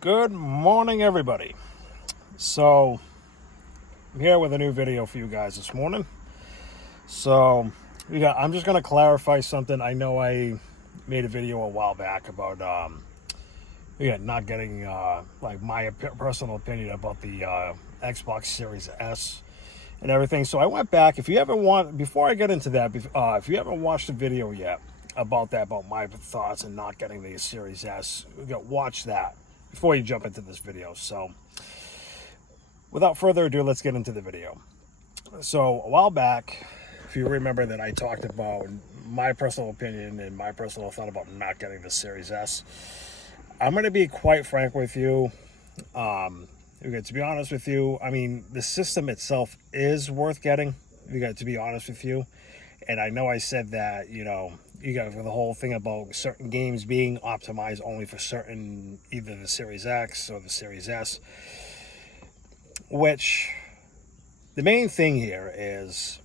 Good morning, everybody. So, I'm here with a new video for you guys this morning. So, I'm just going to clarify something. I know I made a video a while back about not getting like my personal opinion about the Xbox Series S and everything. So I went back. If you haven't watched, before I get into that, if you haven't watched the video yet about my thoughts and not getting the Series S, watch that before you jump into this video. So without further ado, let's get into the video. So a while back, if you remember, that I talked about my personal opinion and my personal thought about not getting the Series S. I'm going to be quite frank with you. To be honest with you, I mean, the system itself is worth getting. To be honest with you. And I know I said that, you got the whole thing about certain games being optimized only for certain, either the Series X or the Series S. Which, the main thing here is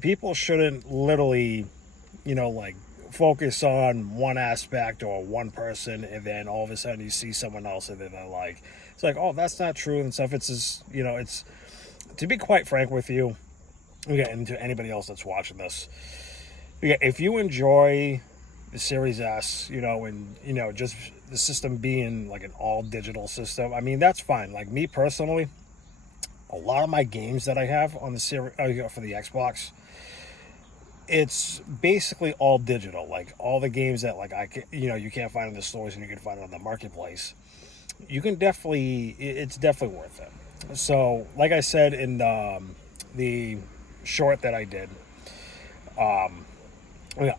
people shouldn't literally, focus on one aspect or one person, and then all of a sudden you see someone else and then they're like, it's like, oh, that's not true and stuff. It's just, it's, to be quite frank with you, and to anybody else that's watching this, if you enjoy the Series S, and, just the system being like an all digital system, I mean, that's fine. Like me personally, a lot of my games that I have on the series for the Xbox, it's basically all digital. Like all the games that you can't find in the stores and you can find it on the marketplace, you can definitely, it's definitely worth it. So like I said in the short that I did,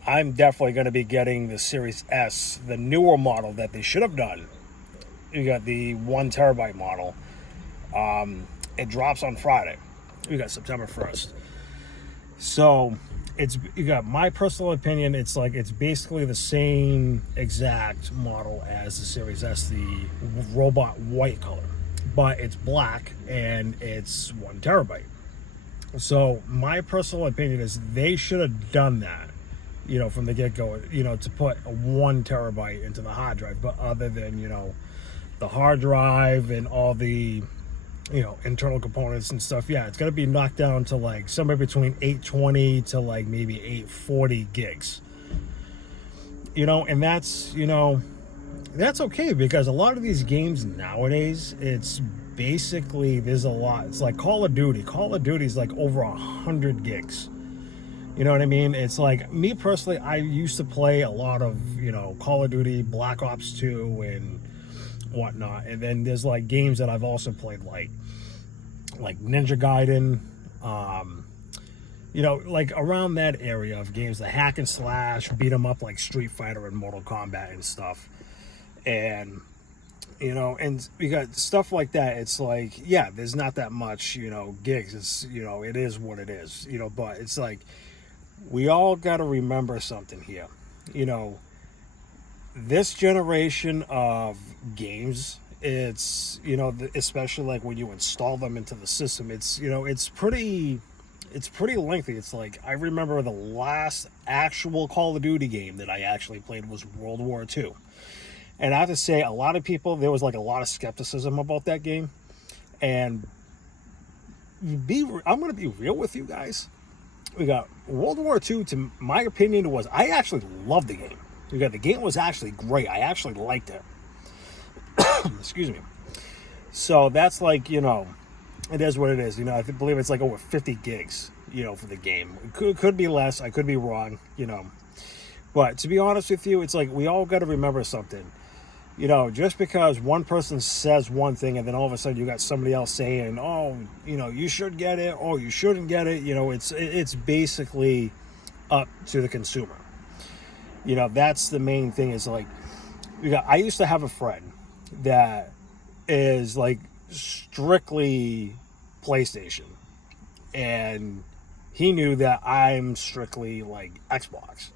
I'm definitely going to be getting the Series S, the newer model that they should have done. You got the 1 terabyte model. It drops on Friday. You got September 1st. So you got my personal opinion. It's basically the same exact model as the Series S, the robot white color, but it's black and it's 1 terabyte. So my personal opinion is they should have done that, from the get-go, to put a 1 terabyte into the hard drive. But other than, the hard drive and all the, internal components and stuff, yeah, it's going to be knocked down to like somewhere between 820 to like maybe 840 gigs. And that's, that's okay, because a lot of these games nowadays, it's basically, there's a lot. It's like Call of Duty. Call of Duty is like over 100 gigs. You know what I mean? It's like, me personally, I used to play a lot of, Call of Duty, Black Ops 2 and whatnot. And then there's like games that I've also played, like Ninja Gaiden, like around that area of games, the hack and slash, beat 'em up like Street Fighter and Mortal Kombat and stuff. And and we got stuff like that. It's like, yeah, there's not that much, gigs. It's, it is what it is, but it's like, we all got to remember something here. This generation of games, it's, especially like when you install them into the system, it's, it's pretty lengthy. It's like, I remember the last actual Call of Duty game that I actually played was World War II. And I have to say, a lot of people, there was like a lot of skepticism about that game. And I'm going to be real with you guys. We got World War II, to my opinion, I actually loved the game. The game was actually great. I actually liked it. Excuse me. So that's like, it is what it is. I believe it's like over 50 gigs, for the game. It could be less. I could be wrong, But to be honest with you, it's like, we all got to remember something. Just because one person says one thing and then all of a sudden you got somebody else saying, oh, you should get it, or you shouldn't get it, it's basically up to the consumer. That's the main thing. Is like, I used to have a friend that is like strictly PlayStation, and he knew that I'm strictly like Xbox.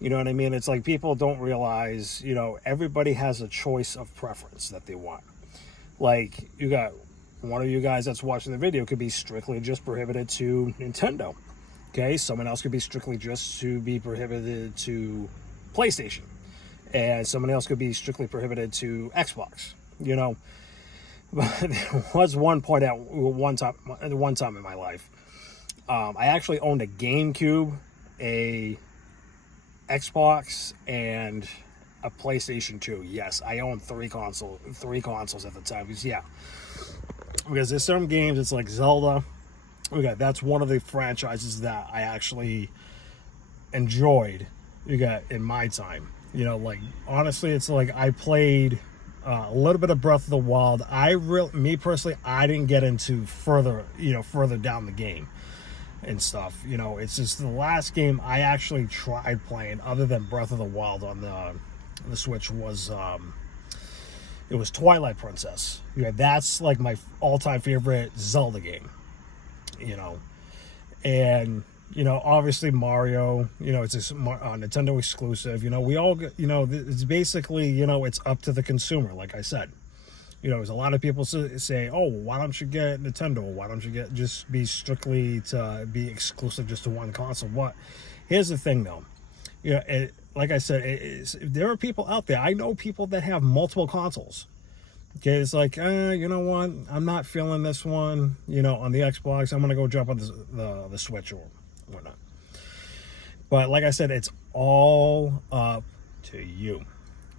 You know what I mean? It's like, people don't realize, everybody has a choice of preference that they want. Like, you got one of you guys that's watching the video could be strictly just prohibited to Nintendo. Okay, someone else could be strictly just to be prohibited to PlayStation. And someone else could be strictly prohibited to Xbox. you know. But there was one point at one time in my life, I actually owned a GameCube, a Xbox, and a PlayStation 2. Yes, I owned three consoles at the time. Because there's some games, it's like Zelda. That's one of the franchises that I actually enjoyed. In my time. Like, honestly, it's like I played a little bit of Breath of the Wild. Me personally, I didn't get into further down the game and stuff. It's just the last game I actually tried playing, other than Breath of the Wild on the Switch, was it was Twilight Princess. That's like my all-time favorite Zelda game. And obviously Mario, it's a Nintendo exclusive. We all get, it's basically, it's up to the consumer, like I said. There's a lot of people say, oh, why don't you get Nintendo? Why don't you just be strictly to be exclusive just to one console? Here's the thing, though. Like I said, there are people out there. I know people that have multiple consoles. Okay, it's like, you know what? I'm not feeling this one, on the Xbox. I'm going to go jump on the Switch or whatnot. But like I said, it's all up to you.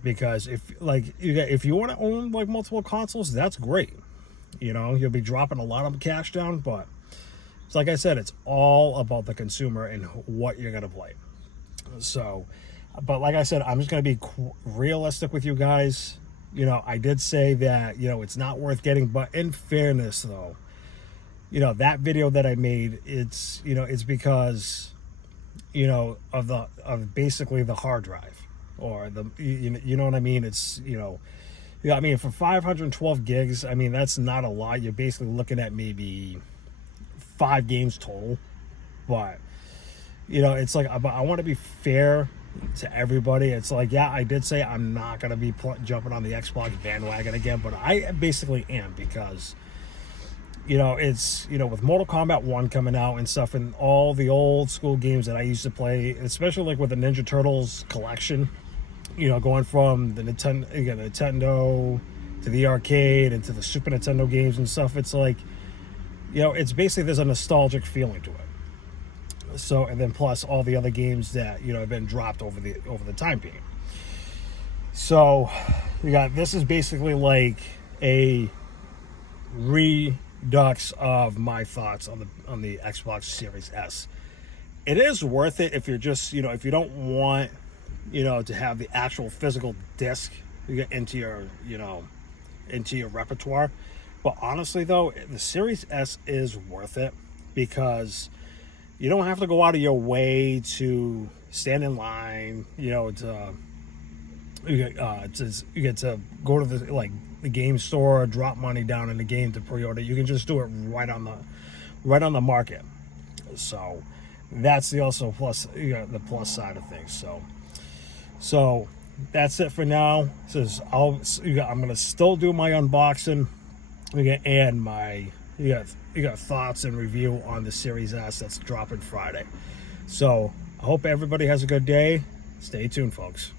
Because if you want to own like multiple consoles, that's great. You'll be dropping a lot of cash down, but it's like I said, it's all about the consumer and what you're going to play. So, but like I said, I'm just going to be realistic with you guys. I did say that, it's not worth getting, but in fairness though, that video that I made, it's because, of basically the hard drive, or you know what I mean? It's, for 512 gigs, that's not a lot. You're basically looking at maybe 5 games total, but, it's like, I want to be fair to everybody. It's like, yeah, I did say I'm not going to be jumping on the Xbox bandwagon again, but I basically am, because it's with Mortal Kombat 1 coming out and stuff, and all the old school games that I used to play, especially like with the Ninja Turtles collection, going from the Nintendo to the arcade and to the Super Nintendo games and stuff. It's like, it's basically, there's a nostalgic feeling to it. So, and then plus all the other games that have been dropped over the time period. So this is basically like a redux of my thoughts on the Xbox Series S. It is worth it if you're just if you don't want to have the actual physical disc into your repertoire. But honestly though, the Series S is worth it, because you don't have to go out of your way to stand in line, you get to go to the game store, drop money down in the game to pre-order. You can just do it right on the market. So that's the plus, the plus side of things. So that's it for now. I'm gonna still do my unboxing, and my you got thoughts and review on the Series S that's dropping Friday. So I hope everybody has a good day. Stay tuned, folks.